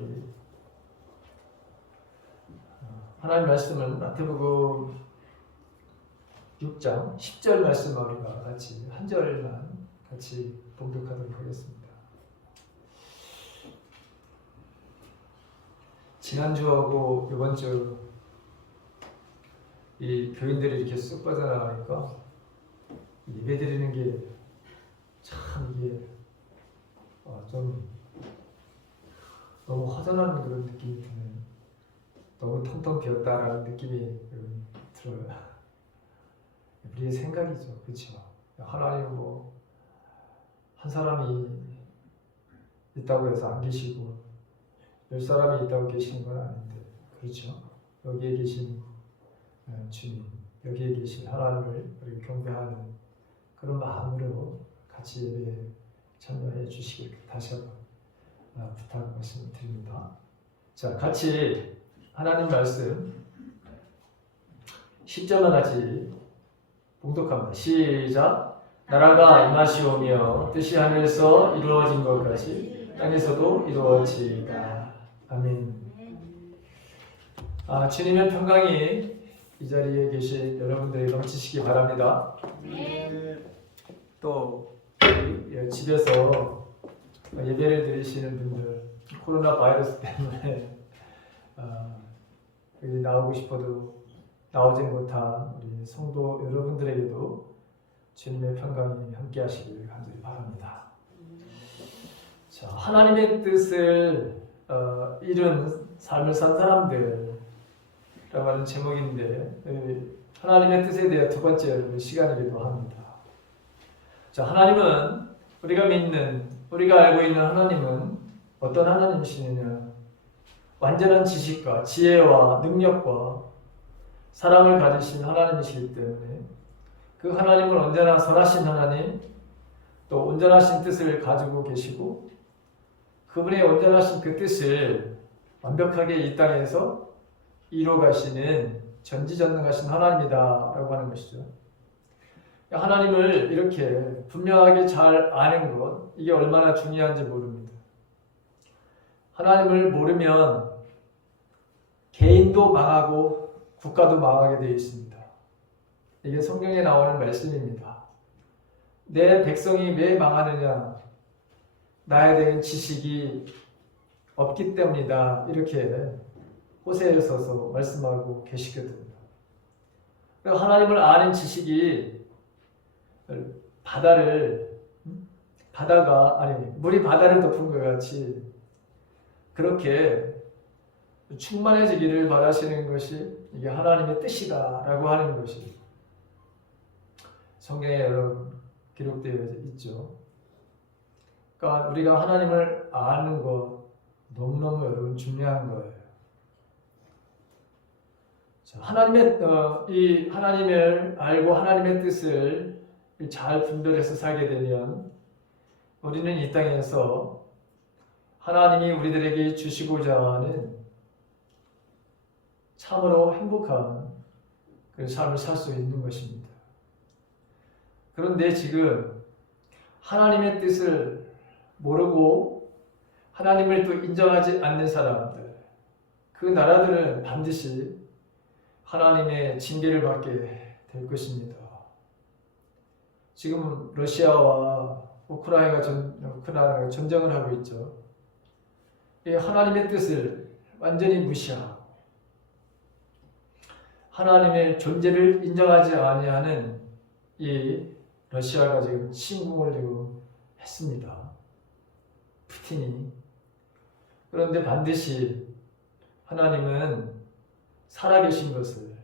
우리 하나님 말씀은 마태복음 6장 10절 말씀을 우리가 같이 한 절만 같이 봉독하도록 하겠습니다. 지난주하고 이번 주 이 교인들이 이렇게 쑥 빠져나가니까 예배 드리는 게 참 이게 좀 너무 허전한 그런 느낌이 드네요. 너무 텅텅 비었다라는 느낌이 들어요. 우리의 생각이죠, 그렇죠? 하나님 한 사람이 있다고 해서 안 계시고 10사람이 있다고 계시는 건 아닌데, 그렇죠? 여기에 계신 주님, 여기에 계신 하나님을 우리 경배하는 그런 마음으로 같이 예배에 참여해 주시길 다시 한번 부탁 말씀드립니다. 자, 같이 하나님 말씀 10절만 같이 봉독합니다. 시작. 나라가 임하시오며 뜻이 하늘에서 이루어진 것 같이 땅에서도 이루어지이다. 아멘. 주님의 평강이 이 자리에 계신 여러분들이 넘치시기 바랍니다. 또 집에서 예배를 드리시는 분들, 코로나 바이러스 때문에 여기 나오고 싶어도 나오지 못한 우리 성도 여러분들에게도 주님의 평강이 함께 하시길 간절히 바랍니다. 자, 하나님의 뜻을 이룬 삶을 산 사람들이라고 하는 제목인데, 하나님의 뜻에 대한 두 번째 시간이기도 합니다. 자, 하나님은 우리가 알고 있는 하나님은 어떤 하나님이시느냐? 완전한 지식과 지혜와 능력과 사랑을 가지신 하나님이시기 때문에 그 하나님은 언제나 선하신 하나님, 또 온전하신 뜻을 가지고 계시고 그분의 온전하신 그 뜻을 완벽하게 이 땅에서 이루어 가시는 전지전능하신 하나님이다라고 하는 것이죠. 하나님을 이렇게 분명하게 잘 아는 것, 이게 얼마나 중요한지 모릅니다. 하나님을 모르면 개인도 망하고 국가도 망하게 되어 있습니다. 이게 성경에 나오는 말씀입니다. 내 백성이 왜 망하느냐? 나에 대한 지식이 없기 때문이다. 이렇게 호세에 서서 말씀하고 계시거든요. 하나님을 아는 지식이 물이 바다를 덮은 것 같이 그렇게 충만해지기를 바라시는 것이 이게 하나님의 뜻이다라고 하는 것이 성경에 여러 기록되어 있죠. 그러니까 우리가 하나님을 아는 것 너무너무 여러분 중요한 거예요. 자, 이 하나님을 알고 하나님의 뜻을 잘 분별해서 살게 되면 우리는 이 땅에서 하나님이 우리들에게 주시고자 하는 참으로 행복한 그 삶을 살 수 있는 것입니다. 그런데 지금 하나님의 뜻을 모르고 하나님을 또 인정하지 않는 사람들, 그 나라들은 반드시 하나님의 징계를 받게 될 것입니다. 지금 러시아와 우크라이나가 전쟁을 하고 있죠. 이 하나님의 뜻을 완전히 무시하고 하나님의 존재를 인정하지 아니하는 이 러시아가 지금 침공을 지금 했습니다. 푸틴이. 그런데 반드시 하나님은 살아계신 것을,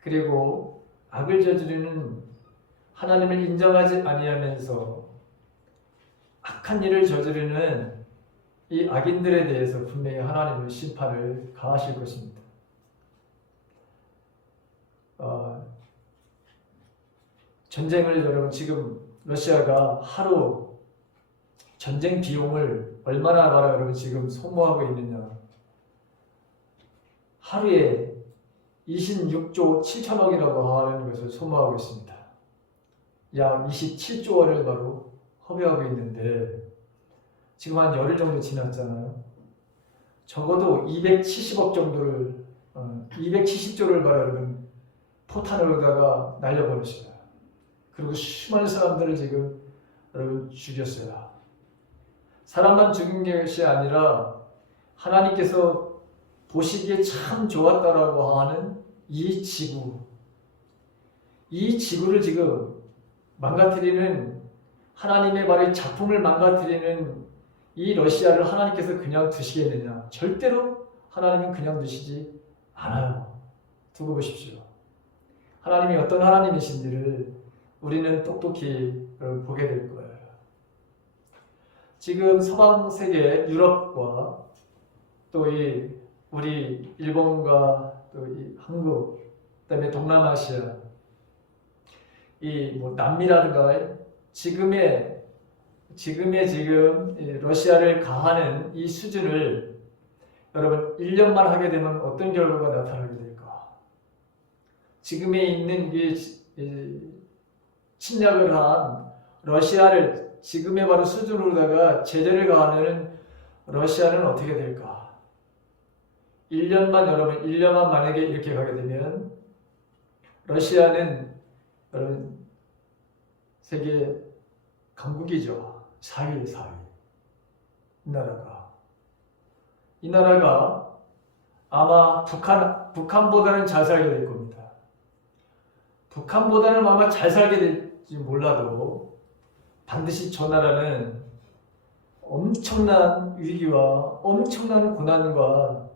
그리고 악을 저지르는 하나님을 인정하지 아니하면서 악한 일을 저지르는 이 악인들에 대해서 분명히 하나님은 심판을 가하실 것입니다. 전쟁을 여러분 지금 러시아가 하루 전쟁 비용을 얼마나 여러분 지금 소모하고 있느냐? 하루에 26조 7천억이라고 하는 것을 소모하고 있습니다. 약 27조 원을 바로 허비하고 있는데 지금 한 열흘 정도 지났잖아요. 적어도 270억 정도를 270조를 여러분 포탄으로다가 날려버렸어요. 그리고 수많은 사람들을 지금 여러분 죽였어요. 사람만 죽인 것이 아니라 하나님께서 보시기에 참 좋았다라고 하는 이 지구를 지금 망가뜨리는, 하나님의 말의 작품을 망가뜨리는 이 러시아를 하나님께서 그냥 두시겠느냐? 절대로 하나님은 그냥 두시지 않아요. 두고 보십시오. 하나님이 어떤 하나님이신지를 우리는 똑똑히 보게 될 거예요. 지금 서방 세계, 유럽과 또 우리 일본과 또 한국, 그다음에 동남아시아, 남미라든가 지금의 러시아를 가하는 이 수준을 여러분 1년만 하게 되면 어떤 결과가 나타나게 될까? 지금에 있는 침략을 한 러시아를 지금의 바로 수준으로다가 제재를 가하는 러시아는 어떻게 될까? 1년만 만약에 이렇게 가게 되면 러시아는 여러분 세계 강국이죠. 4위. 이 나라가 아마 북한보다는 잘 살게 될 겁니다. 북한보다는 아마 잘 살게 될지 몰라도 반드시 저 나라는 엄청난 위기와 엄청난 고난과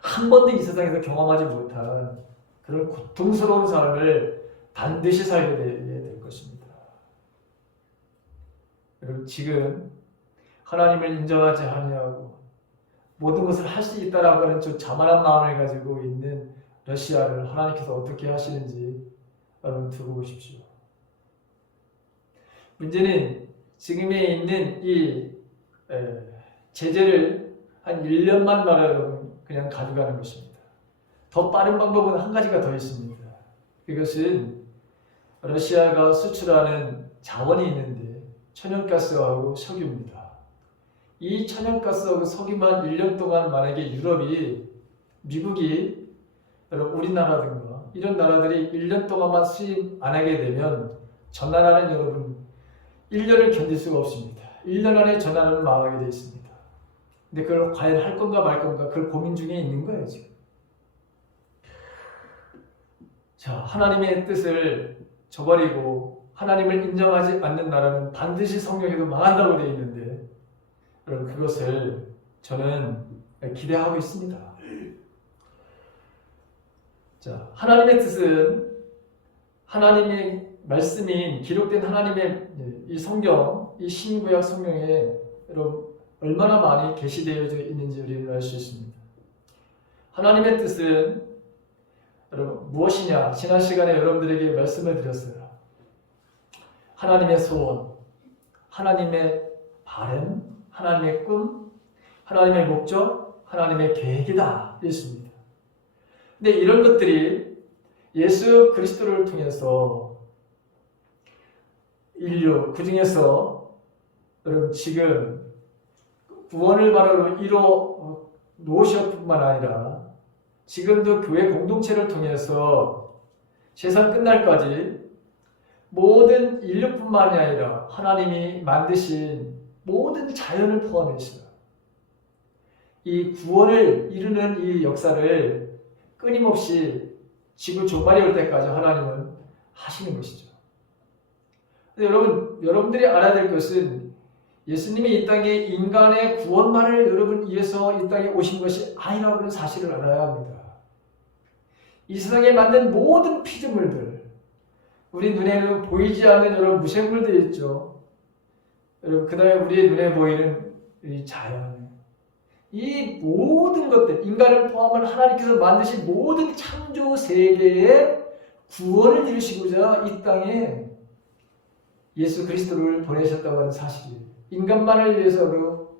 한 번도 이 세상에서 경험하지 못한 그런 고통스러운 삶을 반드시 살게 될 것입니다. 여러분, 지금 하나님을 인정하지 아니하고 모든 것을 할 수 있다라고 하는 좀 자만한 마음을 가지고 있는 러시아를 하나님께서 어떻게 하시는지 여러분 두고 보십시오. 문제는 지금에 있는 이 제재를 한 1년만 여러분 그냥 가져가는 것입니다. 더 빠른 방법은 한 가지가 더 있습니다. 그것은 러시아가 수출하는 자원이 있는데 천연가스하고 석유입니다. 이 천연가스하고 석유만 1년 동안 만약에 유럽이, 미국이, 우리나라든가 이런 나라들이 1년 동안만 수입 안 하게 되면 전 나라는 여러분 1년을 견딜 수가 없습니다. 1년 안에 전 나라는 망하게 되어 있습니다. 근데 그걸 과연 할 건가 말 건가 그걸 고민 중에 있는 거예요 지금. 자, 하나님의 뜻을 저버리고 하나님을 인정하지 않는 나라는 반드시 성경에도 망한다고 되어 있는데 여러분 그것을 저는 기대하고 있습니다. 자, 하나님의 뜻은 하나님의 말씀인 기록된 하나님의 이 성경, 이 신구약 성경에 여러분 얼마나 많이 계시되어져 있는지 우리는 알 수 있습니다. 하나님의 뜻은 여러분 무엇이냐? 지난 시간에 여러분들에게 말씀을 드렸어요. 하나님의 소원, 하나님의 바람, 하나님의 꿈, 하나님의 목적, 하나님의 계획이다. 이랬습니다. 근데 이런 것들이 예수 그리스도를 통해서 인류, 그 중에서 여러분 지금 구원을 바로 이뤄 놓으셨뿐만 아니라 지금도 교회 공동체를 통해서 세상 끝날까지 모든 인류뿐만이 아니라 하나님이 만드신 모든 자연을 포함해서 이 구원을 이루는 이 역사를 끊임없이 지구 종말이 올 때까지 하나님은 하시는 것이죠. 근데 여러분들이 알아야 될 것은 예수님이 이 땅에 인간의 구원만을 여러분 위해서 이 땅에 오신 것이 아니라고 하는 사실을 알아야 합니다. 이 세상에 만든 모든 피조물들, 우리 눈에는 보이지 않는 여러 무생물들이 있죠. 여러분, 그 다음에 우리의 눈에 보이는 이 자연, 이 모든 것들, 인간을 포함한 하나님께서 만드신 모든 창조 세계의 구원을 이루시고자 이 땅에 예수 그리스도를 보내셨다고 하는 사실이에요. 인간만을 위해서로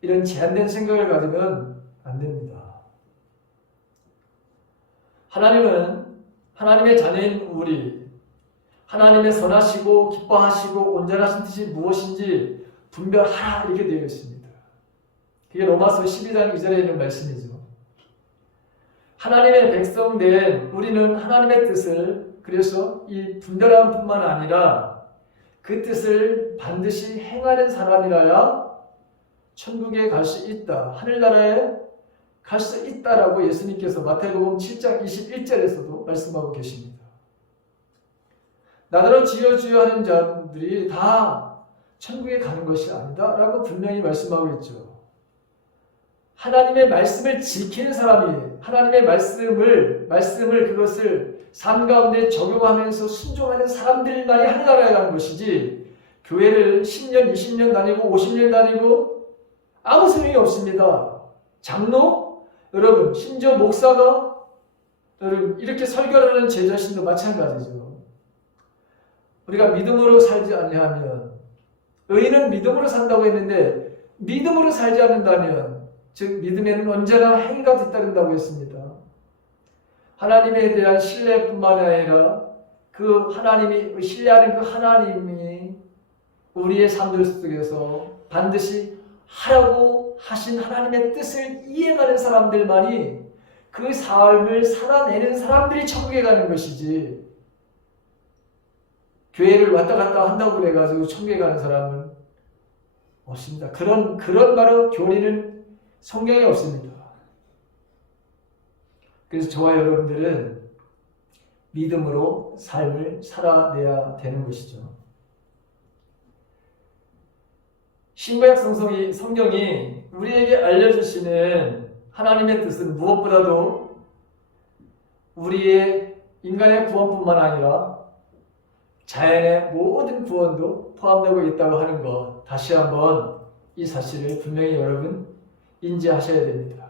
이런 제한된 생각을 가지면 안 됩니다. 하나님은 하나님의 자녀인 우리, 하나님의 선하시고 기뻐하시고 온전하신 뜻이 무엇인지 분별하라 이렇게 되어 있습니다. 그게 로마서 12장 2절에 있는 말씀이죠. 하나님의 백성된 우리는 하나님의 뜻을, 그래서 이 분별함뿐만 아니라 그 뜻을 반드시 행하는 사람이라야 천국에 갈 수 있다, 하늘나라에 갈 수 있다라고 예수님께서 마태복음 7장 21절에서도 말씀하고 계십니다. 나더러 주여 주여 하는 자들이 다 천국에 가는 것이 아니다 라고 분명히 말씀하고 있죠. 하나님의 말씀을 지키는 사람이, 하나님의 말씀을 그것을 삶 가운데 적용하면서 순종하는 사람들만이 하늘나라에 가는 것이지, 교회를 10년, 20년 다니고 50년 다니고 아무 소용이 없습니다. 장로, 여러분, 심지어 목사가, 여러분, 이렇게 설교를 하는 제 자신도 마찬가지죠. 우리가 믿음으로 살지 아니하면, 의인은 믿음으로 산다고 했는데 믿음으로 살지 않는다면, 즉 믿음에는 언제나 행위가 뒤따른다고 했습니다. 하나님에 대한 신뢰뿐만 아니라 그 하나님이 신뢰하는 그 하나님이 우리의 삶들 속에서 반드시 하라고 하신 하나님의 뜻을 이행하는 사람들만이 그 삶을 살아내는 사람들이 천국에 가는 것이지, 교회를 왔다 갔다 한다고 그래가지고 천국에 가는 사람은 없습니다. 그런 바로 교리는 성경에 없습니다. 그래서 저와 여러분들은 믿음으로 삶을 살아내야 되는 것이죠. 신구약 성경이 우리에게 알려주시는 하나님의 뜻은 무엇보다도 우리의 인간의 구원뿐만 아니라 자연의 모든 구원도 포함되고 있다고 하는 것, 다시 한번 이 사실을 분명히 여러분 인지하셔야 됩니다.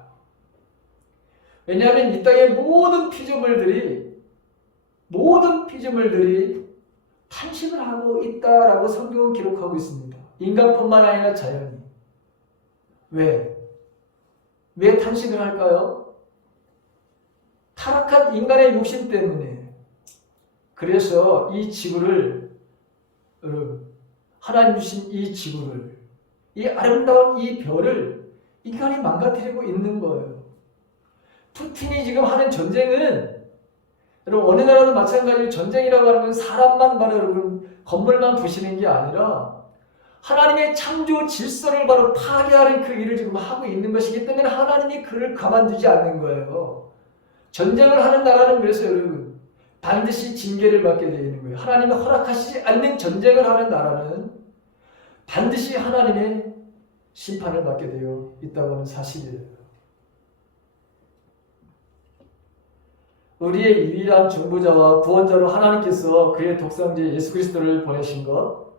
왜냐하면 이 땅의 모든 피조물들이 탄식을 하고 있다라고 성경은 기록하고 있습니다. 인간뿐만 아니라 자연이. 왜 탄식을 할까요? 타락한 인간의 욕심 때문에. 그래서 이 지구를, 여러분, 하나님 주신 이 지구를, 이 아름다운 이 별을 인간이 망가뜨리고 있는 거예요. 푸틴이 지금 하는 전쟁은, 여러분, 어느 나라도 마찬가지로 전쟁이라고 하는 건 사람만 바로 여러분 건물만 부시는 게 아니라 하나님의 창조 질서를 바로 파괴하는 그 일을 지금 하고 있는 것이기 때문에 하나님이 그를 가만두지 않는 거예요. 전쟁을 하는 나라는 그래서 여러분 반드시 징계를 받게 되어 있는 거예요. 하나님이 허락하시지 않는 전쟁을 하는 나라는 반드시 하나님의 심판을 받게 되어 있다고 하는 사실이에요. 우리의 유일한 중보자와 구원자로 하나님께서 그의 독생자 예수 그리스도를 보내신 것,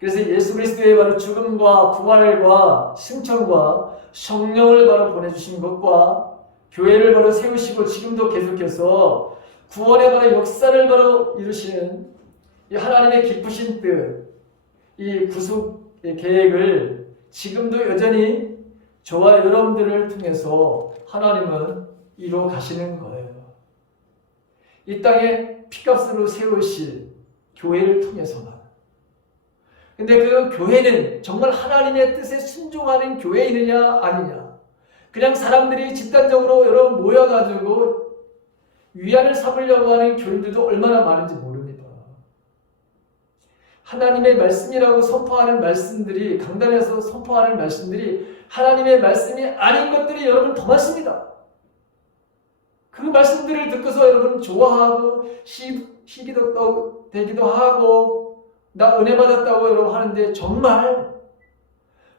그래서 예수 그리스도의 바로 죽음과 부활과 승천과 성령을 바로 보내주신 것과 교회를 바로 세우시고 지금도 계속해서 구원의 바로 역사를 바로 이루시는 이 하나님의 기쁘신 뜻, 이 구속의 계획을 지금도 여전히 저와 여러분들을 통해서 하나님은 이루어 가시는 거예요. 이 땅에 피값으로 세우실 교회를 통해서만. 근데 그 교회는 정말 하나님의 뜻에 순종하는 교회이느냐 아니냐, 그냥 사람들이 집단적으로 여러분 모여가지고 위안을 삼으려고 하는 교인들도 얼마나 많은지 모릅니다. 하나님의 말씀이라고 선포하는 말씀들이, 강단에서 선포하는 말씀들이 하나님의 말씀이 아닌 것들이 여러분 더 많습니다. 그 말씀들을 듣고서 여러분 좋아하고 시기도 되기도 하고 나 은혜 받았다고 여러분 하는데, 정말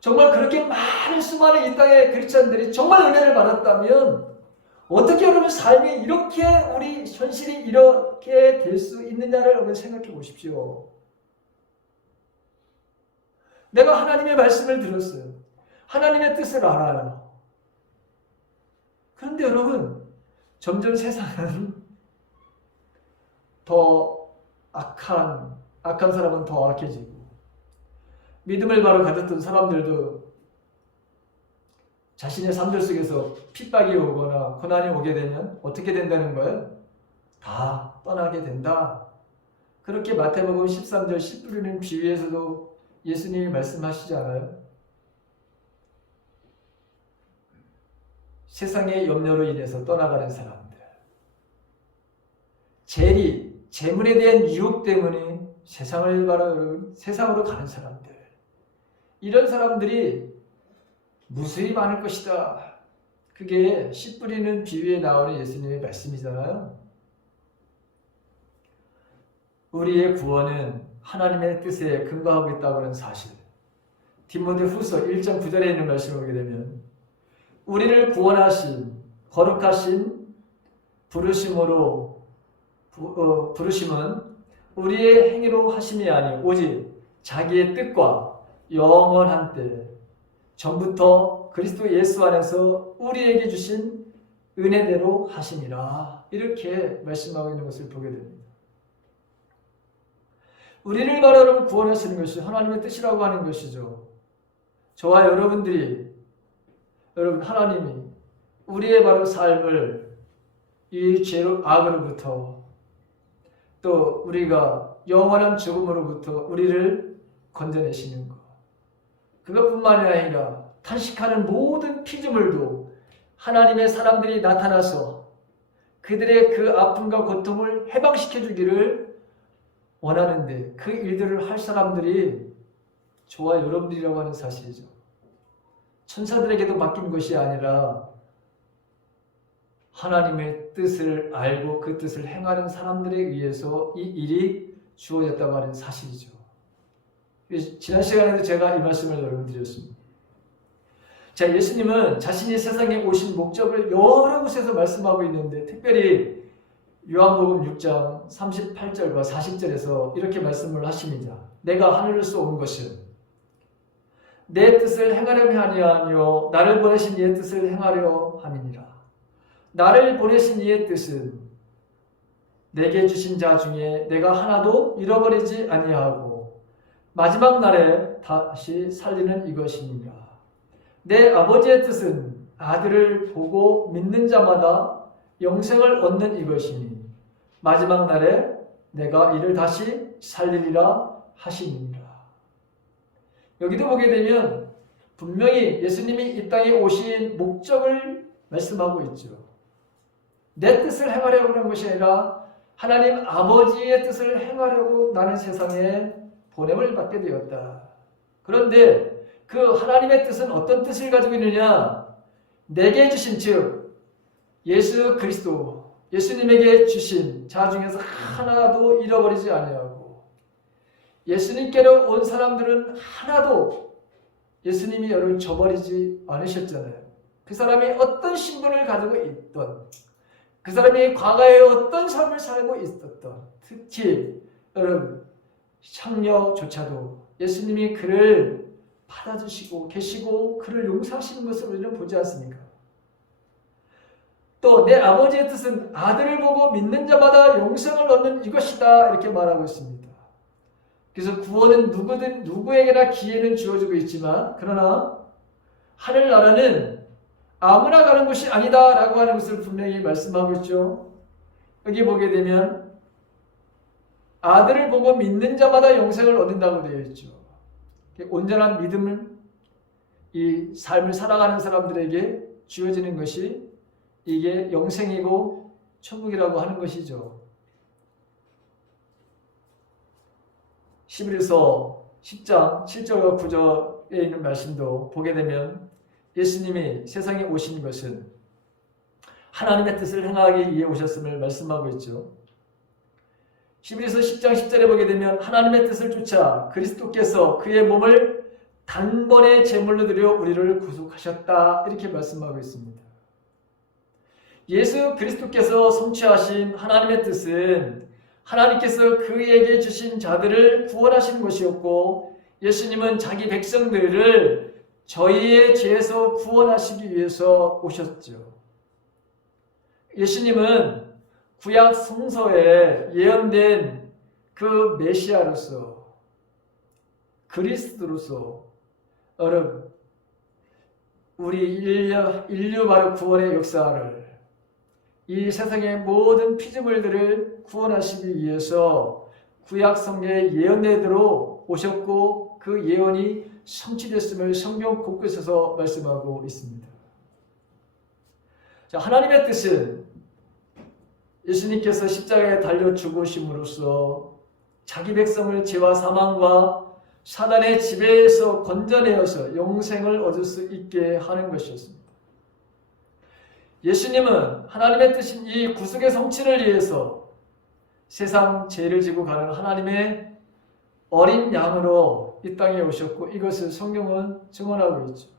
그렇게 많은 수많은 이 땅의 크리스찬들이 정말 은혜를 받았다면 어떻게 여러분 삶이 이렇게, 우리 현실이 이렇게 될 수 있느냐를 여러분 생각해 보십시오. 내가 하나님의 말씀을 들었어요. 하나님의 뜻을 알아요. 그런데 여러분 점점 세상은 더 악한 사람은 더 악해지고, 믿음을 바로 가졌던 사람들도 자신의 삶들 속에서 핍박이 오거나 고난이 오게 되면 어떻게 된다는 거예요? 다 떠나게 된다. 그렇게 마태복음 13절 씨 뿌리는 비유에서도 예수님이 말씀하시잖아요. 세상의 염려로 인해서 떠나가는 사람들, 재리, 재물에 대한 유혹 때문에 세상으로 가는 사람들, 이런 사람들이 무수히 많을 것이다. 그게 씨 뿌리는 비유에 나오는 예수님의 말씀이잖아요. 우리의 구원은 하나님의 뜻에 근거하고 있다고 하는 사실. 디모데후서 1장 9절에 있는 말씀을 보게 되면 우리를 구원하신 거룩하신 부르심은 우리의 행위로 하심이 아니요 오직 자기의 뜻과 영원한 때 전부터 그리스도 예수 안에서 우리에게 주신 은혜대로 하심이라. 이렇게 말씀하고 있는 것을 보게 됩니다. 우리를 바로 구원하시는 것이 하나님의 뜻이라고 하는 것이죠. 저와 여러분들이, 하나님이 우리의 바로 삶을 이 죄로 악으로부터 또 우리가 영원한 죽음으로부터 우리를 건져내시는 것. 그것뿐만이 아니라 탄식하는 모든 피조물도 하나님의 사람들이 나타나서 그들의 그 아픔과 고통을 해방시켜 주기를 원하는데 그 일들을 할 사람들이 저와 여러분들이라고 하는 사실이죠. 천사들에게도 맡긴 것이 아니라 하나님의 뜻을 알고 그 뜻을 행하는 사람들에 의해서 이 일이 주어졌다고 하는 사실이죠. 지난 시간에도 제가 이 말씀을 여러분드렸습니다. 자, 예수님은 자신이 세상에 오신 목적을 여러 곳에서 말씀하고 있는데 특별히 요한복음 6장 38절과 40절에서 이렇게 말씀을 하십니다. 내가 하늘에서 온 것은 내 뜻을 행하려면 아니하며 나를 보내신 이의 뜻을 행하려 함이니라. 나를 보내신 이의 뜻은 내게 주신 자 중에 내가 하나도 잃어버리지 아니하고 마지막 날에 다시 살리는 이것이니라. 내 아버지의 뜻은 아들을 보고 믿는 자마다 영생을 얻는 이것이니 마지막 날에 내가 이를 다시 살리리라 하시니라. 여기도 보게 되면 분명히 예수님이 이 땅에 오신 목적을 말씀하고 있죠. 내 뜻을 행하려고 하는 것이 아니라 하나님 아버지의 뜻을 행하려고 나는 세상에 보냄을 받게 되었다. 그런데 그 하나님의 뜻은 어떤 뜻을 가지고 있느냐? 내게 주신 즉 예수 그리스도 예수님에게 주신 자 중에서 하나도 잃어버리지 아니하고 예수님께로 온 사람들은 하나도 예수님이 여러분 저버리지 않으셨잖아요. 그 사람이 어떤 신분을 가지고 있던 그 사람이 과거에 어떤 삶을 살고 있었던 특히 여러분 창녀조차도 예수님이 그를 받아주시고 계시고 그를 용서하시는 것을 우리는 보지 않습니까? 또 내 아버지의 뜻은 아들을 보고 믿는 자마다 영생을 얻는 이것이다 이렇게 말하고 있습니다. 그래서 구원은 누구에게나 기회는 주어지고 있지만 그러나 하늘나라는 아무나 가는 것이 아니다 라고 하는 것을 분명히 말씀하고 있죠. 여기 보게 되면 아들을 보고 믿는 자마다 영생을 얻는다고 되어 있죠. 온전한 믿음을 이 삶을 살아가는 사람들에게 주어지는 것이 이게 영생이고 천국이라고 하는 것이죠. 히브리서 10장 7절과 9절에 있는 말씀도 보게 되면 예수님이 세상에 오신 것은 하나님의 뜻을 행하기 위해 오셨음을 말씀하고 있죠. 히브리서 10장 10절에 보게 되면 하나님의 뜻을 쫓아 그리스도께서 그의 몸을 단번에 제물로 드려 우리를 구속하셨다 이렇게 말씀하고 있습니다. 예수 그리스도께서 성취하신 하나님의 뜻은 하나님께서 그에게 주신 자들을 구원하시는 것이었고 예수님은 자기 백성들을 저희의 죄에서 구원하시기 위해서 오셨죠. 예수님은 구약 성서에 예언된 그 메시아로서 그리스도로서 여러분 우리 인류 바로 구원의 역사를 이 세상의 모든 피조물들을 구원하시기 위해서 구약 성경의 예언대로 오셨고 그 예언이 성취됐음을 성경 곳곳에서 말씀하고 있습니다. 자, 하나님의 뜻은 예수님께서 십자가에 달려 죽으심으로써 자기 백성을 죄와 사망과 사단의 지배에서 건져내어서 영생을 얻을 수 있게 하는 것이었습니다. 예수님은 하나님의 뜻인 이 구속의 성취를 위해서 세상 죄를 지고 가는 하나님의 어린 양으로 이 땅에 오셨고, 이것을 성경은 증언하고 있죠.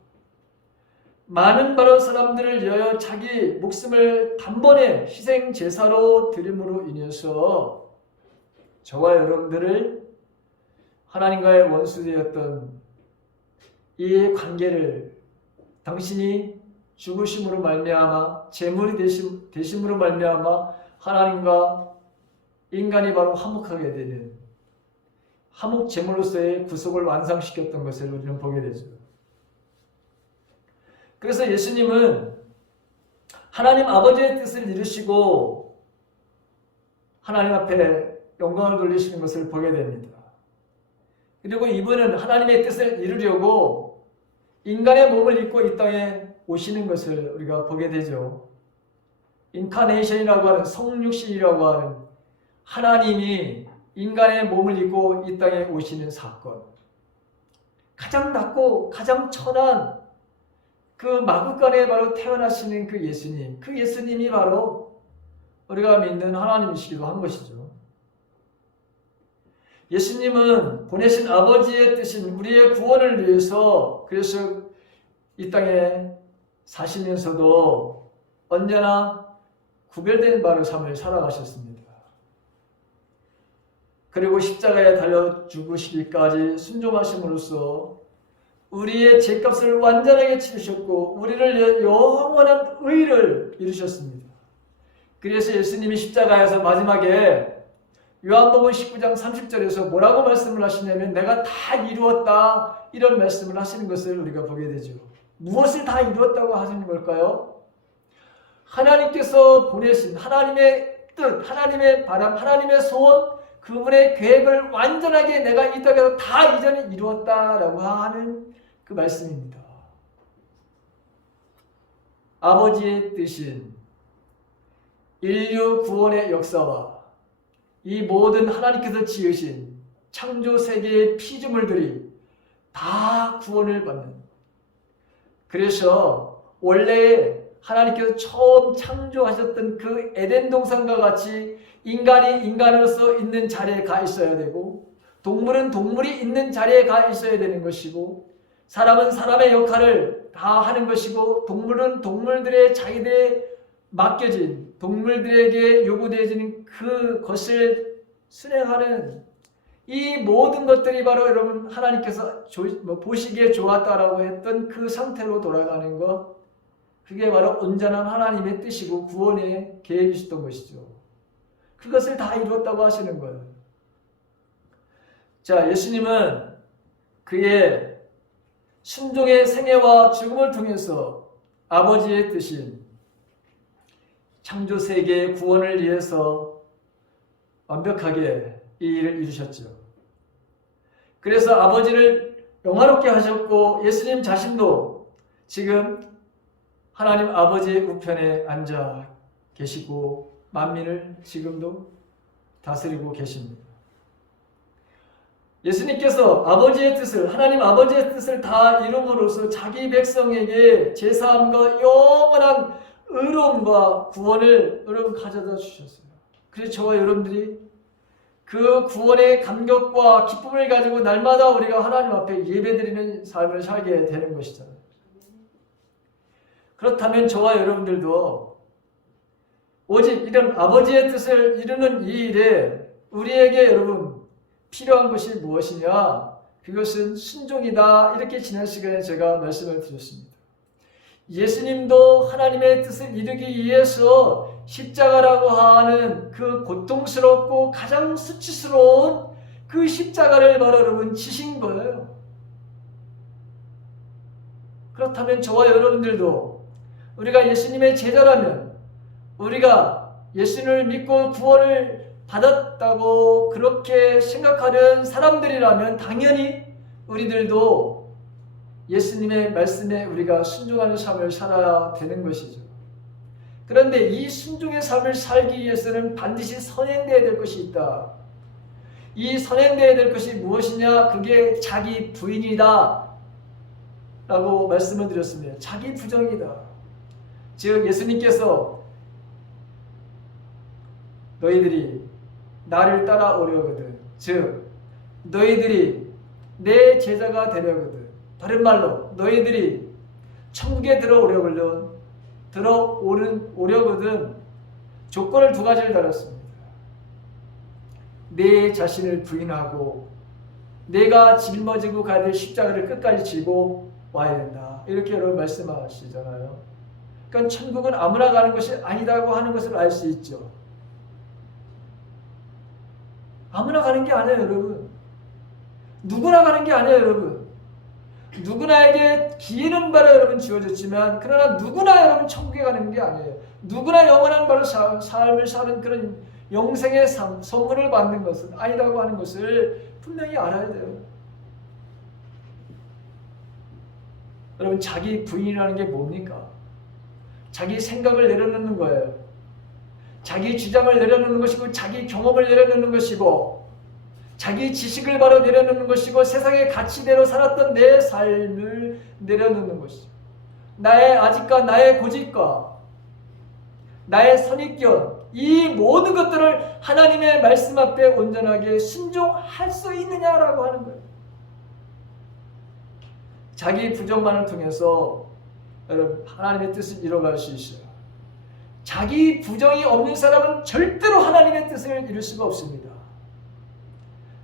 많은 바로 사람들을 위하여 자기 목숨을 단번에 희생 제사로 드림으로 인해서 저와 여러분들을 하나님과의 원수되었던 이 관계를 당신이 죽으심으로 말미암아 제물이 되심으로 말미암아 하나님과 인간이 바로 화목하게 되는 화목 제물로서의 구속을 완성시켰던 것을 우리는 보게 되죠. 그래서 예수님은 하나님 아버지의 뜻을 이루시고 하나님 앞에 영광을 돌리시는 것을 보게 됩니다. 그리고 이분은 하나님의 뜻을 이루려고 인간의 몸을 입고 이 땅에 오시는 것을 우리가 보게 되죠. 인카네이션이라고 하는 성육신이라고 하는 하나님이 인간의 몸을 입고 이 땅에 오시는 사건. 가장 낮고 가장 천한 그 마구간에 바로 태어나시는 그 예수님. 그 예수님이 바로 우리가 믿는 하나님이시기도 한 것이죠. 예수님은 보내신 아버지의 뜻인 우리의 구원을 위해서 그래서 이 땅에 사시면서도 언제나 구별된 바로 삶을 살아가셨습니다. 그리고 십자가에 달려 죽으시기까지 순종하심으로써 우리의 죄값을 완전하게 치르셨고 우리를 위해 영원한 의를 이루셨습니다. 그래서 예수님이 십자가에서 마지막에 요한복음 19장 30절에서 뭐라고 말씀을 하시냐면 내가 다 이루었다 이런 말씀을 하시는 것을 우리가 보게 되죠. 무엇을 다 이루었다고 하시는 걸까요? 하나님께서 보내신 하나님의 뜻, 하나님의 바람, 하나님의 소원, 그분의 계획을 완전하게 내가 이 땅에서 다 이전에 이루었다라고 하는 그 말씀입니다. 아버지의 뜻인 인류 구원의 역사와 이 모든 하나님께서 지으신 창조 세계의 피조물들이 다 구원을 받는, 그래서 원래 하나님께서 처음 창조하셨던 그 에덴 동산과 같이 인간이 인간으로서 있는 자리에 가 있어야 되고 동물은 동물이 있는 자리에 가 있어야 되는 것이고 사람은 사람의 역할을 다 하는 것이고 동물은 동물들의 자기들의 맡겨진 동물들에게 요구되어지는 그것을 수행하는 이 모든 것들이 바로 여러분 하나님께서 보시기에 좋았다라고 했던 그 상태로 돌아가는 것, 그게 바로 온전한 하나님의 뜻이고 구원의 계획이셨던 것이죠. 그것을 다 이루었다고 하시는 거예요. 자, 예수님은 그의 순종의 생애와 죽음을 통해서 아버지의 뜻인 창조 세계의 구원을 위해서 완벽하게 이 일을 이루셨죠. 그래서 아버지를 영화롭게 하셨고 예수님 자신도 지금 하나님 아버지의 우편에 앉아 계시고 만민을 지금도 다스리고 계십니다. 예수님께서 아버지의 뜻을, 하나님 아버지의 뜻을 다 이룸으로써 자기 백성에게 제사함과 영원한 의로움과 구원을 여러분 가져다 주셨어요. 그래서 저와 여러분들이 그 구원의 감격과 기쁨을 가지고 날마다 우리가 하나님 앞에 예배드리는 삶을 살게 되는 것이잖아요. 그렇다면 저와 여러분들도 오직 이런 아버지의 뜻을 이루는 이 일에 우리에게 여러분 필요한 것이 무엇이냐? 그것은 순종이다. 이렇게 지난 시간에 제가 말씀을 드렸습니다. 예수님도 하나님의 뜻을 이루기 위해서 십자가라고 하는 그 고통스럽고 가장 수치스러운 그 십자가를 바로 여러분 지신 거예요. 그렇다면 저와 여러분들도 우리가 예수님의 제자라면 우리가 예수님을 믿고 구원을 받았다고 그렇게 생각하는 사람들이라면 당연히 우리들도 예수님의 말씀에 우리가 순종하는 삶을 살아야 되는 것이죠. 그런데 이 순종의 삶을 살기 위해서는 반드시 선행되어야 될 것이 있다. 이 선행되어야 될 것이 무엇이냐? 그게 자기 부인이다 라고 말씀을 드렸습니다. 자기 부정이다. 즉 예수님께서 너희들이 나를 따라오려거든, 즉 너희들이 내 제자가 되려거든, 다른 말로 너희들이 천국에 들어오려거든 조건을 두 가지를 달았습니다. 내 자신을 부인하고 내가 짊어지고 가야 될 십자가를 끝까지 지고 와야 된다. 이렇게 여러분 말씀하시잖아요. 그러니까 천국은 아무나 가는 것이 아니다고 하는 것을 알 수 있죠. 아무나 가는 게 아니에요, 여러분. 누구나 가는 게 아니에요, 여러분. 누구나에게 기회는 바로 여러분 주어졌지만, 그러나 누구나 여러분 천국에 가는 게 아니에요. 누구나 영원한 바로 삶을 사는 그런 영생의 선물을 받는 것은 아니다고 하는 것을 분명히 알아야 돼요. 여러분, 자기 부인이라는 게 뭡니까? 자기 생각을 내려놓는 거예요. 자기 주장을 내려놓는 것이고, 자기 경험을 내려놓는 것이고, 자기 지식을 바로 내려놓는 것이고, 세상의 가치대로 살았던 내 삶을 내려놓는 것이죠. 나의 아직과 나의 고집과 나의 선입견, 이 모든 것들을 하나님의 말씀 앞에 온전하게 순종할 수 있느냐라고 하는 거예요. 자기 부정만을 통해서 여러분 하나님의 뜻을 이뤄갈 수 있어요. 자기 부정이 없는 사람은 절대로 하나님의 뜻을 이룰 수가 없습니다.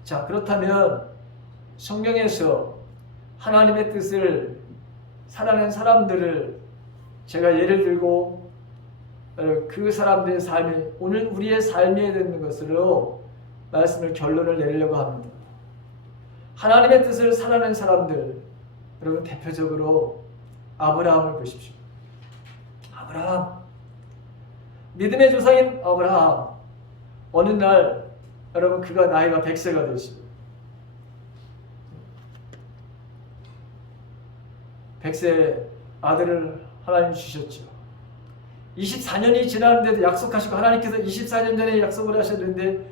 자, 그렇다면 성경에서 하나님의 뜻을 살아낸 사람들을 제가 예를 들고 그 사람들의 삶이 오늘 우리의 삶이 되는 것으로 말씀을 결론을 내리려고 합니다. 하나님의 뜻을 살아낸 사람들, 여러분 대표적으로 아브라함을 보십시오. 아브라함, 믿음의 조상인 아브라함. 어느 날 여러분 그가 나이가 100세가 되시고 100세 아들을 하나님 주셨죠. 24년이 지났는데도 약속하시고, 하나님께서 24년 전에 약속을 하셨는데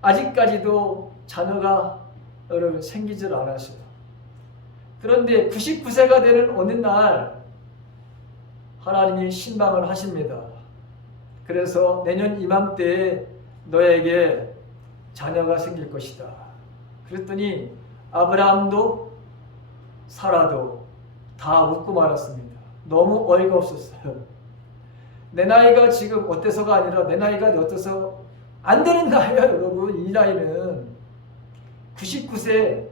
아직까지도 자녀가 여러분 생기질 않았어요. 그런데 99세가 되는 어느 날 하나님이 신방을 하십니다. 그래서 내년 이맘때에 너에게 자녀가 생길 것이다. 그랬더니 아브라함도 사라도 다 웃고 말았습니다. 너무 어이가 없었어요. 내 나이가 지금 어때서가 아니라 내 나이가 어때서 안 되는 나이야, 여러분. 이 나이는 99세,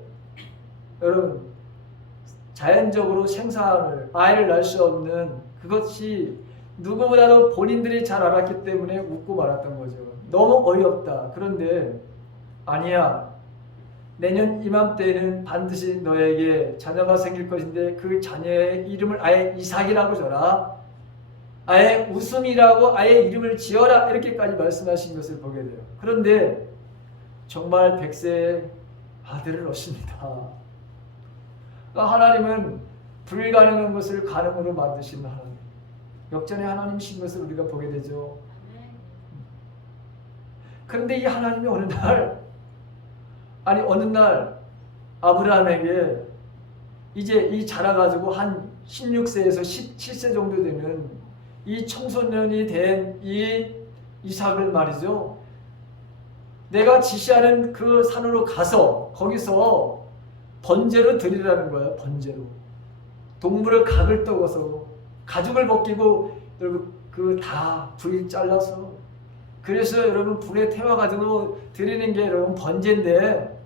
여러분 자연적으로 아이를 낳을 수 없는, 그것이 누구보다도 본인들이 잘 알았기 때문에 웃고 말았던 거죠. 너무 어이없다. 그런데 아니야, 내년 이맘때에는 반드시 너에게 자녀가 생길 것인데 그 자녀의 이름을 아예 이삭이라고 줘라, 아예 웃음이라고 아예 이름을 지어라, 이렇게까지 말씀하신 것을 보게 돼요. 그런데 정말 100세의 아들을 얻습니다. 하나님은 불가능한 것을 가능으로 만드신 하나님, 역전의 하나님이신 것을 우리가 보게 되죠. 그런데 이 하나님이 어느 날 아브라함에게 이제 이 자라가지고 한 16세에서 17세 정도 되는 이 청소년이 된 이 이삭을 말이죠, 내가 지시하는 그 산으로 가서 거기서 번제로 드리라는 거예요. 번제로 동물을 각을 떠서 가죽을 벗기고 그 다 부위 잘라서, 그래서 여러분 불에 태워가지고 드리는 게 여러분 번제인데,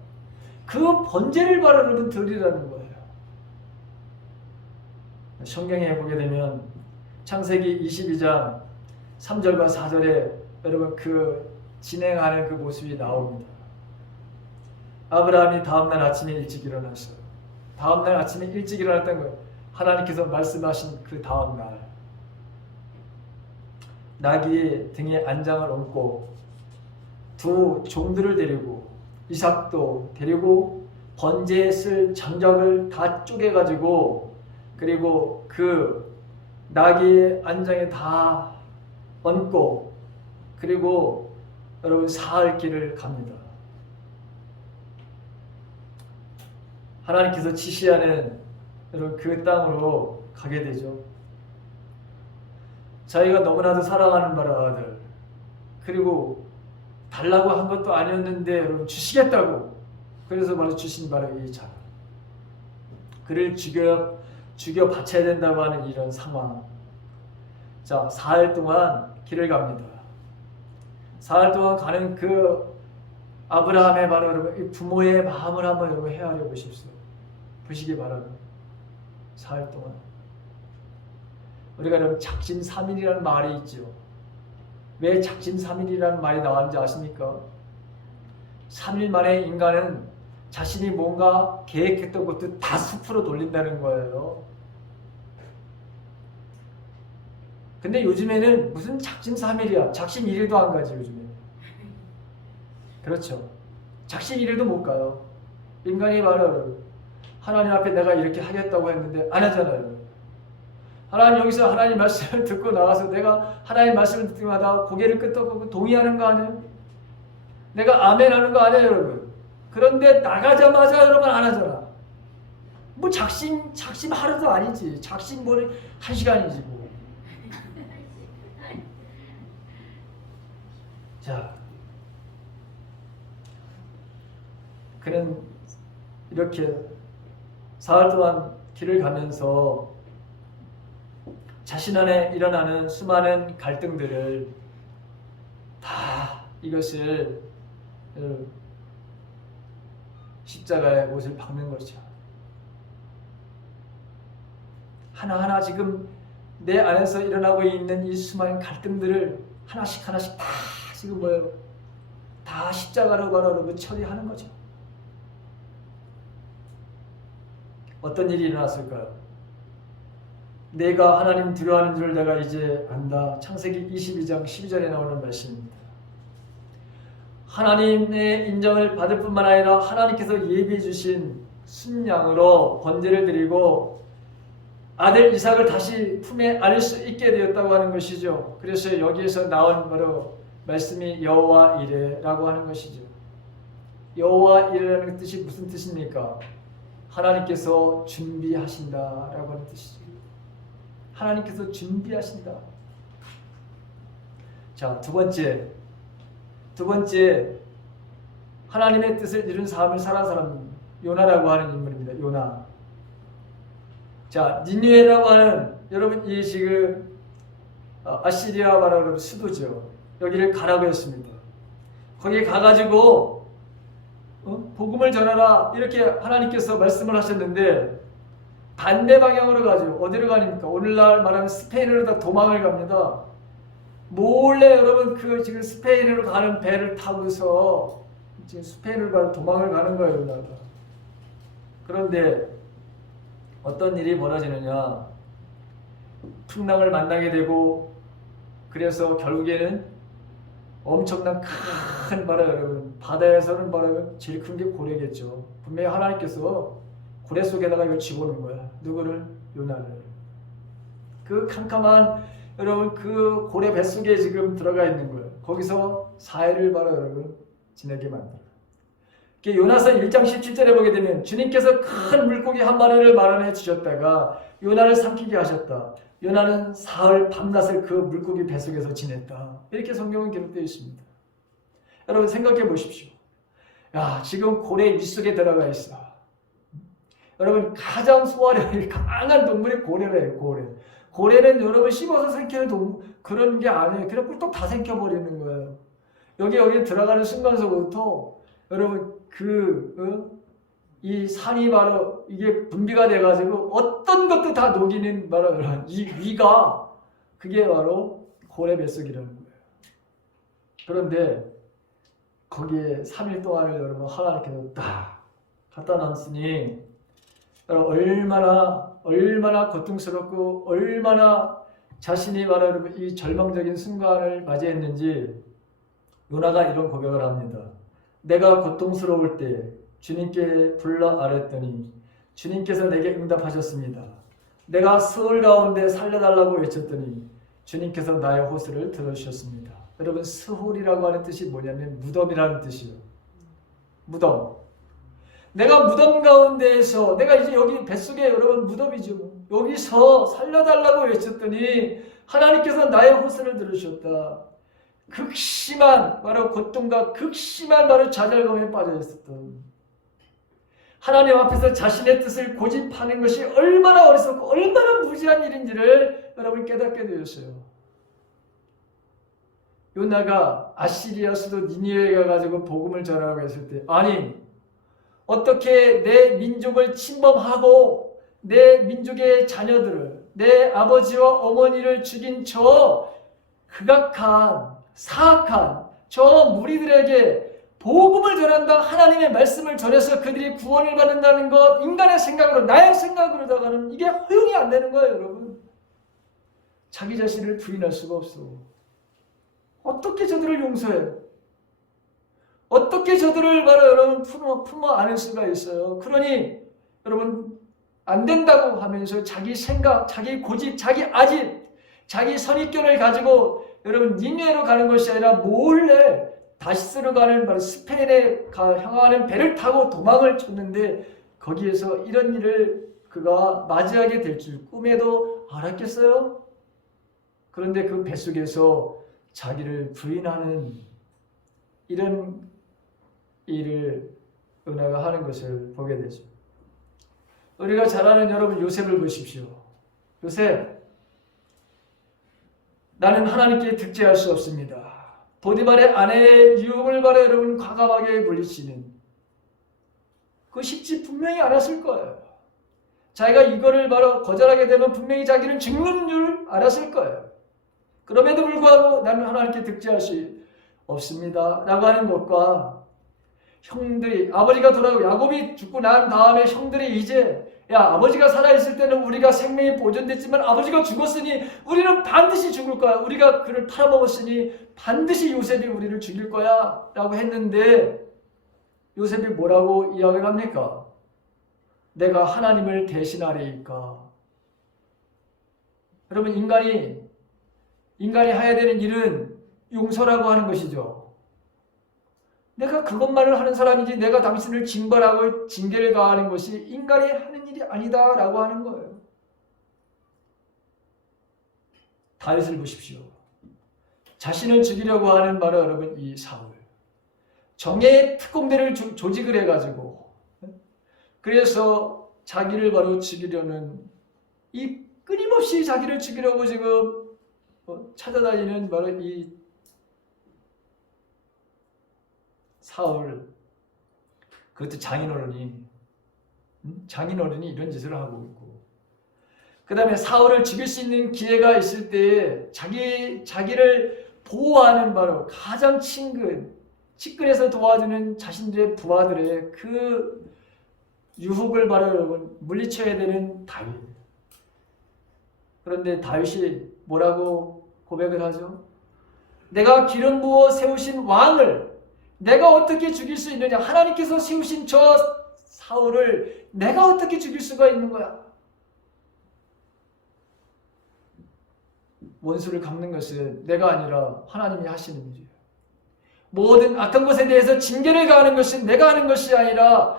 그 번제를 바로 여러분 드리라는 거예요. 성경에 보게 되면 창세기 22장 3절과 4절에 여러분 그 진행하는 그 모습이 나옵니다. 아브라함이 다음날 아침에 일찍 일어났어요. 다음날 아침에 일찍 일어났다는 거예요. 하나님께서 말씀하신 그 다음날 나귀의 등에 안장을 얹고 두 종들을 데리고 이삭도 데리고 번제에 쓸 장작을 다 쪼개가지고, 그리고 그 나귀의 안장에 다 얹고 그리고 여러분 사흘 길을 갑니다. 하나님께서 지시하는 여러분 그 땅으로 가게 되죠. 자기가 너무나도 사랑하는 바라 아들, 그리고 달라고 한 것도 아니었는데 여러분 주시겠다고, 그래서 바로 주신 바로 이 자라, 그를 죽여 바쳐야 된다고 하는 이런 상황. 자, 사흘 동안 길을 갑니다. 사흘 동안 가는 그 아브라함의 바로 여러분 부모의 마음을 한번 여러분 헤아려 보시기 바랍니다. 사흘 동안 우리가 여러분 작심삼일이라는 말이 있죠. 왜 작심삼일이라는 말이 나왔는지 아십니까? 3일 만에 인간은 자신이 뭔가 계획했던 것도 다 숲으로 돌린다는 거예요. 근데 요즘에는 무슨 작심삼일이야. 작심 1일도 안 가지 요즘에. 그렇죠. 작심 1일도 못 가요. 인간이 말해요. 하나님 앞에 내가 이렇게 하겠다고 했는데 안 하잖아요. 하나님 여기서 하나님 말씀을 듣고 나가서 내가 하나님 말씀을 듣을 때마다 고개를 끄덕이고 동의하는 거 아니에요? 내가 아멘 하는 거 아니에요 여러분? 그런데 나가자마자 여러분 안 하잖아. 뭐 작심 하루도 아니지. 작심 뭐 1시간이지 뭐. 자, 그는 이렇게 사흘 동안 길을 가면서 자신 안에 일어나는 수많은 갈등들을 다 이것을 십자가의 못을 박는 것이죠. 하나하나 지금 내 안에서 일어나고 있는 이 수많은 갈등들을 하나씩 다 지금 뭐예요? 다 십자가로 바로 처리하는 거죠. 어떤 일이 일어났을까요? 내가 하나님 두려워하는 줄 내가 이제 안다. 창세기 22장 12절에 나오는 말씀입니다. 하나님의 인정을 받을 뿐만 아니라 하나님께서 예비해 주신 순양으로 번제를 드리고 아들 이삭을 다시 품에 안을 수 있게 되었다고 하는 것이죠. 그래서 여기에서 나온 바로 말씀이 여호와 이레라고 하는 것이죠. 여호와 이레라는 뜻이 무슨 뜻입니까? 하나님께서 준비하신다라고 하는 뜻이죠. 하나님께서 준비하신다. 자, 두 번째 하나님의 뜻을 이룬 삶을 살아온 사람 요나라고 하는 인물입니다. 요나. 자, 니느웨라고 하는 여러분 이 지금 아시리아 바로 수도죠. 여기를 가라고 했습니다. 거기 가가지고 복음을 전하라 이렇게 하나님께서 말씀을 하셨는데 반대 방향으로 가죠. 어디로 가니까 오늘날 말하면 스페인으로 다 도망을 갑니다. 몰래 여러분 그 지금 스페인으로 가는 배를 타고서 지금 스페인으로 바로 도망을 가는 거예요. 요나가. 그런데 어떤 일이 벌어지느냐? 풍랑을 만나게 되고 그래서 결국에는 엄청난 큰 바다 여러분 바다에서는 바로 제일 큰 게 고래겠죠. 분명히 하나님께서 고래 속에다가 이걸 집어넣은 거야. 누구를? 요나를. 그 캄캄한 여러분 그 고래 뱃속에 지금 들어가 있는 거예요. 거기서 4일을 바로 여러분 지내게 만들어요. 요나서 1장 17절에 보게 되면 주님께서 큰 물고기 한 마리를 마련해 주셨다가 요나를 삼키게 하셨다. 요나는 사흘 밤낮을 그 물고기 뱃속에서 지냈다. 이렇게 성경은 기록되어 있습니다. 여러분 생각해 보십시오. 야, 지금 고래 윗속에 들어가 있어. 여러분 가장 소화력이 강한 동물이 고래래요. 고래는 여러분 씹어서 삼키는 그런 게 아니에요. 그냥 꿀떡 다 삼켜버리는 거예요. 여기 들어가는 순간서부터 여러분 이 산이 바로 이게 분비가 돼가지고 어떤 것도 다 녹이는 바로 이 위가 그게 바로 고래 뱃속이라는 거예요. 그런데 거기에 3일 동안을 여러분 하나님께서 딱 갖다 놨으니 얼마나 고통스럽고 얼마나 자신이 바로 여러분 이 절망적인 순간을 맞이했는지 요나가 이런 고백을 합니다. 내가 고통스러울 때 주님께 불러 아뢰었더니 주님께서 내게 응답하셨습니다. 내가 수월 가운데 살려달라고 외쳤더니 주님께서 나의 호소를 들어주셨습니다. 여러분, 스홀이라고 하는 뜻이 뭐냐면 무덤이라는 뜻이에요. 무덤. 내가 무덤 가운데에서, 내가 이제 여기 뱃속에 여러분 무덤이죠. 여기서 살려달라고 외쳤더니 하나님께서 나의 호소를 들으셨다. 극심한 바로 고통과 극심한 바로 좌절감에 빠져 있었던, 하나님 앞에서 자신의 뜻을 고집하는 것이 얼마나 어리석고 얼마나 무지한 일인지를 여러분 깨닫게 되었어요. 요나가 아시리아 수도 니니웨에 가가지고 복음을 전하라고 했을 때, 아니 어떻게 내 민족을 침범하고 내 민족의 자녀들을, 내 아버지와 어머니를 죽인 저 극악한 사악한 저 무리들에게 복음을 전한다, 하나님의 말씀을 전해서 그들이 구원을 받는다는 것, 인간의 생각으로, 나의 생각으로다가는 이게 허용이 안 되는 거예요. 여러분, 자기 자신을 부인할 수가 없어. 어떻게 저들을 용서해요? 어떻게 저들을 바로 여러분 품어 안을 수가 있어요? 그러니 여러분, 안 된다고 하면서 자기 생각, 자기 고집, 자기 아집, 자기 선입견을 가지고 여러분 니느웨로 가는 것이 아니라 몰래 다시스로 가는 바로 스페인에 향하는 배를 타고 도망을 쳤는데, 거기에서 이런 일을 그가 맞이하게 될 줄 꿈에도 알았겠어요? 그런데 그 뱃속에서 자기를 부인하는 이런 일을 요나가 하는 것을 보게 되죠. 우리가 잘 아는 여러분 요셉을 보십시오. 요셉, 나는 하나님께 득죄할 수 없습니다. 보디발의 아내의 유혹을 바로 여러분 과감하게 물리치는 그 쉽지 분명히 알았을 거예요. 자기가 이거를 바로 거절하게 되면 분명히 자기는 죽는 줄 알았을 거예요. 그럼에도 불구하고 나는 하나님께 득죄할 수 없습니다 라고 하는 것과, 형들이, 아버지가 돌아가고 야곱이 죽고 난 다음에 형들이 이제, 야, 아버지가 살아있을 때는 우리가 생명이 보존됐지만 아버지가 죽었으니 우리는 반드시 죽을 거야. 우리가 그를 팔아먹었으니 반드시 요셉이 우리를 죽일 거야 라고 했는데, 요셉이 뭐라고 이야기를 합니까? 내가 하나님을 대신하리이까. 여러분, 인간이 해야 되는 일은 용서라고 하는 것이죠. 내가 그것만을 하는 사람이지 내가 당신을 징벌하고 징계를 가하는 것이 인간이 하는 일이 아니다 라고 하는 거예요. 다윗을 보십시오. 자신을 죽이려고 하는 바로 여러분 이 사울, 정예의 특공대를 조직을 해가지고, 그래서 자기를 바로 죽이려는, 이 끊임없이 자기를 죽이려고 지금 찾아다니는 바로 이 사울, 그것도 장인어른이 이런 짓을 하고 있고, 그 다음에 사울을 죽일 수 있는 기회가 있을 때에 자기를 보호하는 바로 가장 측근에서 도와주는 자신들의 부하들의 그 유혹을 바로 여러분 물리쳐야 되는 다윗. 그런데 다윗이 뭐라고 고백을 하죠? 내가 기름 부어 세우신 왕을 내가 어떻게 죽일 수 있느냐? 하나님께서 세우신 저 사울을 내가 어떻게 죽일 수가 있는 거야? 원수를 갚는 것은 내가 아니라 하나님이 하시는 일이에요. 모든 악한 것에 대해서 징계를 가하는 것은 내가 하는 것이 아니라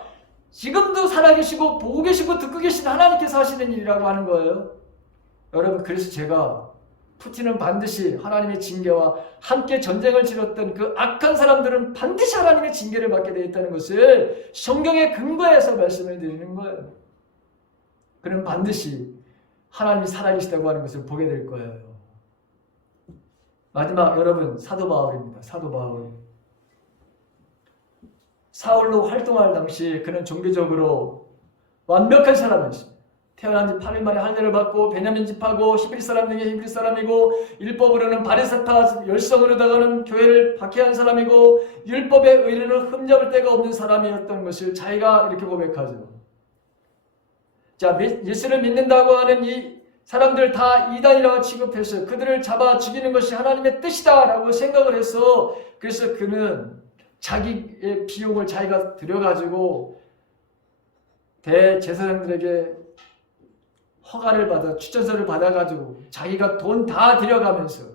지금도 살아계시고 보고 계시고 듣고 계신 하나님께서 하시는 일이라고 하는 거예요. 여러분, 그래서 제가 푸틴은 반드시 하나님의 징계와 함께 전쟁을 치렀던 그 악한 사람들은 반드시 하나님의 징계를 받게 되어 있다는 것을 성경에 근거해서 말씀을 드리는 거예요. 그럼 반드시 하나님이 살아계시다고 하는 것을 보게 될 거예요. 마지막 여러분, 사도 바울입니다. 사도 바울. 사울로 활동할 당시 그는 종교적으로 완벽한 사람이었습니다. 태어난 지 8일 만에 할례를 받고 베냐민 집하고 히브리 사람 중에 히브리 사람이고, 율법으로는 바리새파 열성으로다가는 교회를 박해한 사람이고, 율법에 의로는 흠잡을 데가 없는 사람이었던 것을 자기가 이렇게 고백하죠. 자, 예수를 믿는다고 하는 이 사람들 다 이단이라고 취급해서 그들을 잡아 죽이는 것이 하나님의 뜻이다 라고 생각을 해서, 그래서 그는 자기의 비용을 자기가 들여가지고 대제사장들에게 허가를 받아 추천서를 받아가지고 자기가 돈 다 들여가면서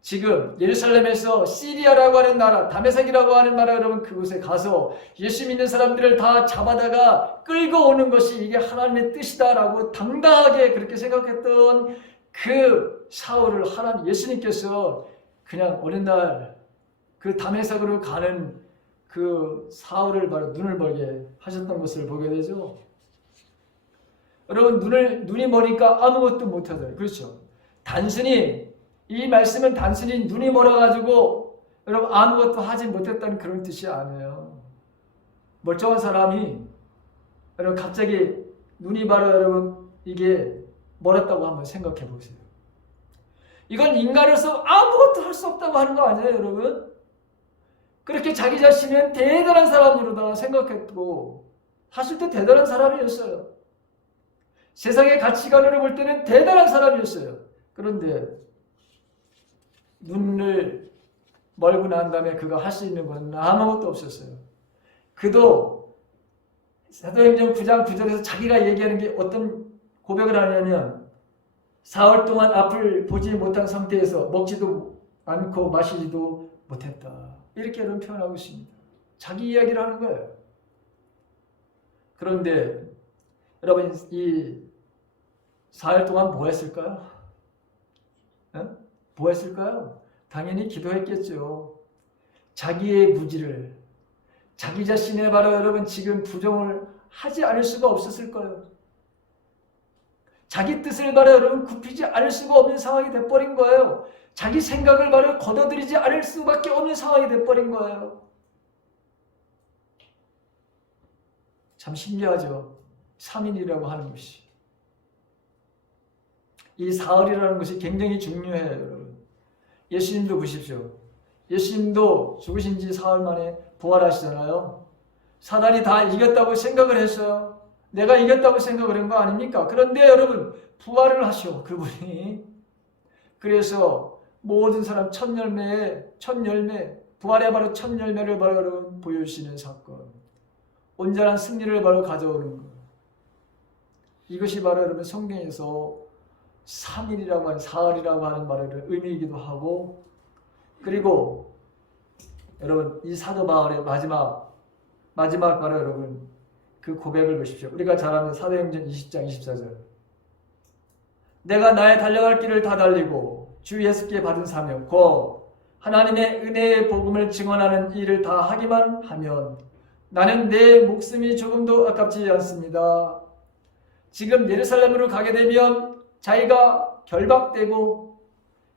지금 예루살렘에서 시리아라고 하는 나라, 다메섹이라고 하는 나라, 여러분 그곳에 가서 예수 믿는 사람들을 다 잡아다가 끌고 오는 것이 이게 하나님의 뜻이다라고 당당하게 그렇게 생각했던 그 사울을 예수님께서 그냥 어느 날 그 다메섹으로 가는 그 사울을 바로 눈을 벌게 하셨던 것을 보게 되죠. 여러분 눈이 머니까 아무것도 못하잖아요. 그렇죠? 이 말씀은 단순히 눈이 멀어가지고 여러분 아무것도 하지 못했다는 그런 뜻이 아니에요. 멀쩡한 사람이 여러분 갑자기 눈이 바로 여러분 이게 멀었다고 한번 생각해 보세요. 이건 인간으로서 아무것도 할 수 없다고 하는 거 아니에요, 여러분? 그렇게 자기 자신은 대단한 사람으로다 생각했고 사실 또 대단한 사람이었어요. 세상의 가치관으로 볼 때는 대단한 사람이었어요. 그런데 눈을 멀고 난 다음에 그가 할 수 있는 건 아무것도 없었어요. 그도 사도행전 9장 9절에서 자기가 얘기하는 게 어떤 고백을 하냐면 사흘 동안 앞을 보지 못한 상태에서 먹지도 않고 마시지도 못했다. 이렇게 여러분 표현하고 있습니다. 자기 이야기를 하는 거예요. 그런데 여러분 이 사흘 동안 뭐 했을까요? 뭐 했을까요? 당연히 기도했겠죠. 자기의 무지를 자기 자신의 바로 여러분 지금 부정을 하지 않을 수가 없었을 거예요. 자기 뜻을 바로 여러분 굽히지 않을 수가 없는 상황이 돼버린 거예요. 자기 생각을 바로 걷어들이지 않을 수밖에 없는 상황이 돼버린 거예요. 참 신기하죠. 3인이라고 하는 것이. 이 사흘이라는 것이 굉장히 중요해요, 여러분. 예수님도 보십시오. 예수님도 죽으신 지 사흘 만에 부활하시잖아요. 사단이 다 이겼다고 생각을 했어요. 내가 이겼다고 생각을 한 거 아닙니까? 그런데 여러분 부활을 하셔 그분이. 그래서 모든 사람 첫 열매 부활의 바로 첫 열매를 바로 여러분 보여주시는 사건, 온전한 승리를 바로 가져오는 것. 이것이 바로 여러분 성경에서 3일이라고 하는 사흘이라고 하는 말을 의미이기도 하고, 그리고 여러분 이 사도 바울의 마지막 바로 여러분 그 고백을 보십시오. 우리가 잘 아는 사도행전 20장 24절. 내가 나의 달려갈 길을 다 달리고 주 예수께 받은 사명 곧 하나님의 은혜의 복음을 증언하는 일을 다 하기만 하면 나는 내 목숨이 조금도 아깝지 않습니다. 지금 예루살렘으로 가게 되면 자기가 결박되고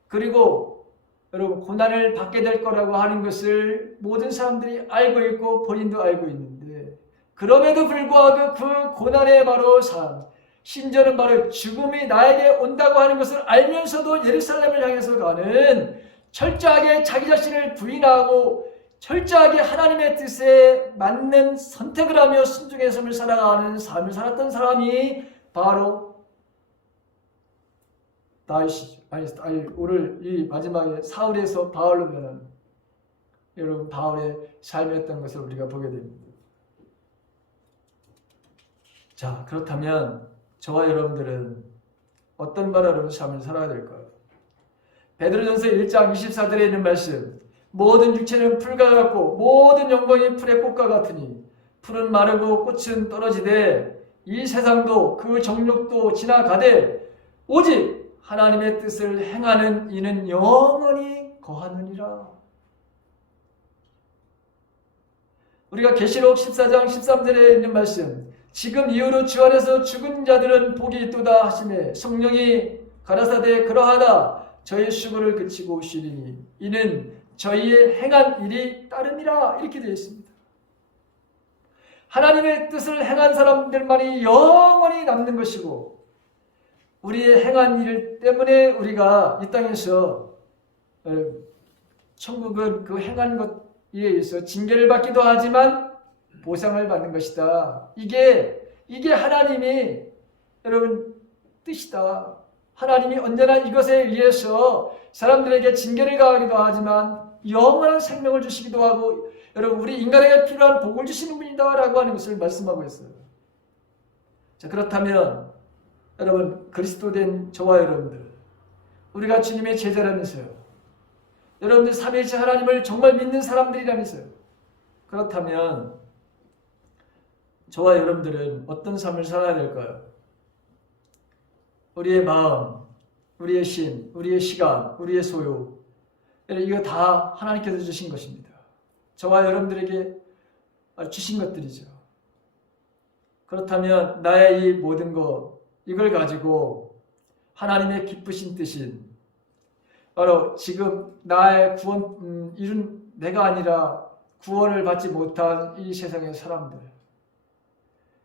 그리고 여러분 고난을 받게 될 거라고 하는 것을 모든 사람들이 알고 있고 본인도 알고 있는데, 그럼에도 불구하고 그 고난의 바로 삶, 심지어는 바로 죽음이 나에게 온다고 하는 것을 알면서도 예루살렘을 향해서 가는, 철저하게 자기 자신을 부인하고 철저하게 하나님의 뜻에 맞는 선택을 하며 순종의 삶을 살아가는 삶을 살았던 사람이 바로 다윗이죠. 오늘 이 마지막에 사울에서 바울로 변한 여러분 바울의 삶이었던 것을 우리가 보게 됩니다. 자, 그렇다면 저와 여러분들은 어떤 바로 여러분 삶을 살아야 될까요? 베드로전서 1장 24절에 있는 말씀, 모든 육체는 풀과 같고 모든 영광이 풀의 꽃과 같으니 풀은 마르고 꽃은 떨어지되 이 세상도 그 정욕도 지나가되 오직 하나님의 뜻을 행하는 이는 영원히 거하느니라. 우리가 계시록 14장 13절에 있는 말씀, 지금 이후로 주 안에서 죽은 자들은 복이 있도다 하시매 성령이 가라사대 그러하다 저희 수고를 그치고 오시리니 이는 저희의 행한 일이 따름이라. 이렇게 되어 있습니다. 하나님의 뜻을 행한 사람들만이 영원히 남는 것이고, 우리의 행한 일 때문에 우리가 이 땅에서 천국은 그 행한 것에 의해서 징계를 받기도 하지만 보상을 받는 것이다. 이게 하나님이 여러분 뜻이다. 하나님이 언제나 이것에 의해서 사람들에게 징계를 가하기도 하지만 영원한 생명을 주시기도 하고 여러분 우리 인간에게 필요한 복을 주시는 분이다 라고 하는 것을 말씀하고 있어요. 자, 그렇다면 여러분, 그리스도 된 저와 여러분들, 우리가 주님의 제자라면서요. 여러분들 삼위일체 하나님을 정말 믿는 사람들이라면서요. 그렇다면 저와 여러분들은 어떤 삶을 살아야 될까요? 우리의 마음, 우리의 심, 우리의 시간, 우리의 소유, 이거 다 하나님께서 주신 것입니다. 저와 여러분들에게 주신 것들이죠. 그렇다면 나의 이 모든 것, 이걸 가지고 하나님의 기쁘신 뜻인 바로 지금 나의 구원 이룬 내가 아니라 구원을 받지 못한 이 세상의 사람들,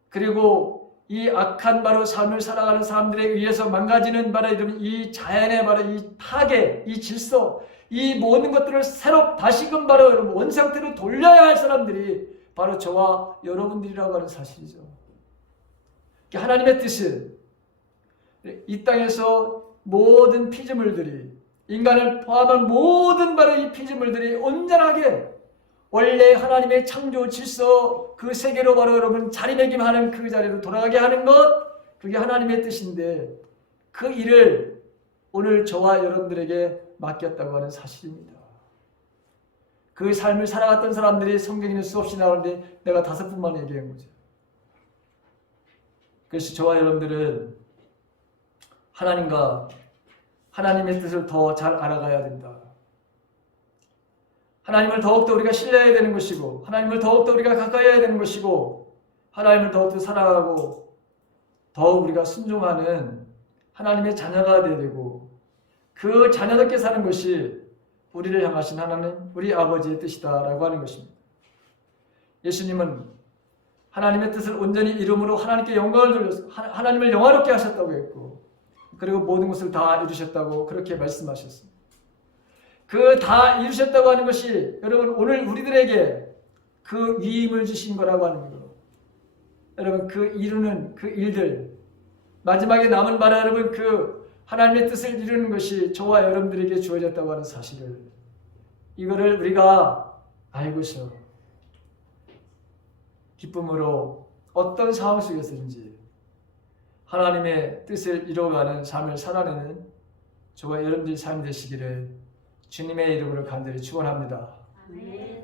그리고 이 악한 바로 삶을 살아가는 사람들에 의해서 망가지는 바로 이 자연의 바로 이 파괴, 이 질서, 이 모든 것들을 새로 다시금 바로 여러분 원상태로 돌려야 할 사람들이 바로 저와 여러분들이라고 하는 사실이죠. 하나님의 뜻은 이 땅에서 모든 피조물들이, 인간을 포함한 모든 바로 이 피조물들이 온전하게 원래 하나님의 창조 질서 그 세계로 바로 여러분 자리매김하는 그 자리로 돌아가게 하는 것, 그게 하나님의 뜻인데 그 일을 오늘 저와 여러분들에게 맡겼다고 하는 사실입니다. 그 삶을 살아갔던 사람들이 성경에는 수없이 나오는데 내가 5분만 얘기한 거죠. 그래서 저와 여러분들은 하나님과 하나님의 뜻을 더 잘 알아가야 된다. 하나님을 더욱더 우리가 신뢰해야 되는 것이고, 하나님을 더욱더 우리가 가까이 해야 되는 것이고, 하나님을 더욱더 사랑하고 더욱 우리가 순종하는 하나님의 자녀가 되어야 되고, 그 자녀답게 사는 것이 우리를 향하신 하나님, 우리 아버지의 뜻이다라고 하는 것입니다. 예수님은 하나님의 뜻을 온전히 이름으로 하나님께 영광을 돌려서 하나님을 영화롭게 하셨다고 했고, 그리고 모든 것을 다 이루셨다고 그렇게 말씀하셨습니다. 그 다 이루셨다고 하는 것이 여러분 오늘 우리들에게 그 위임을 주신 거라고 하는 거예요. 여러분 그 이루는 그 일들, 마지막에 남은 바라 여러분 그 하나님의 뜻을 이루는 것이 저와 여러분들에게 주어졌다고 하는 사실을, 이거를 우리가 알고서 기쁨으로 어떤 상황 속에서든지 하나님의 뜻을 이루어가는 삶을 살아내는 저와 여러분들의 삶이 되시기를 주님의 이름으로 간절히 축원합니다. 아멘.